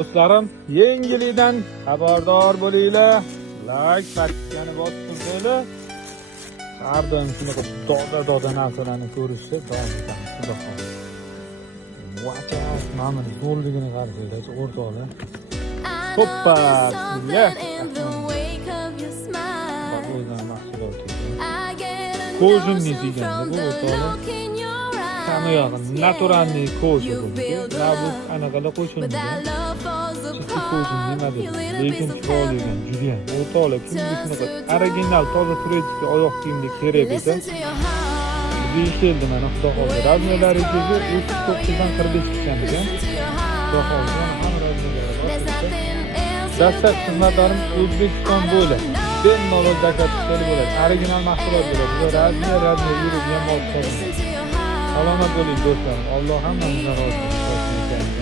Do'stlarim, yengilidan xabardor bo'linglar. Like takkani bosinglar. Har doim shunaqa doda narsalarni ko'rishni davom etamiz. Xudo xohlasa. Vachas mana zo'rligini qaranglar, o'rtoqlar. Hoppa! Bismillah. O'zim mahsulot ko'zimni degan bu o'rtoqlar. Qani yog'in naturalniy ko'zi bu. Bu anaqada qo'shilmagan. Chiti ko'zim nima deydi? Lekin chiroyligan, juda ham. O'rtoqlar, kimga shunaqa original toza turistik oyoq kiyimda kerak edi. Deyishildi mana xudo xohlasa. Razmerlariga 39dan 45 ekan ekan. Xudo xohlasa ham razmerlari bor. Dastlab xizmatlarim O'zbekiston bo'ylab bemalol zakatlar bo'ladi. Original mahsulot bo'ladi. Bu razmer yuradigan mahsulot. Salomat bo'ling do'stlar. Alloh hammamizdan rozi bo'lsin.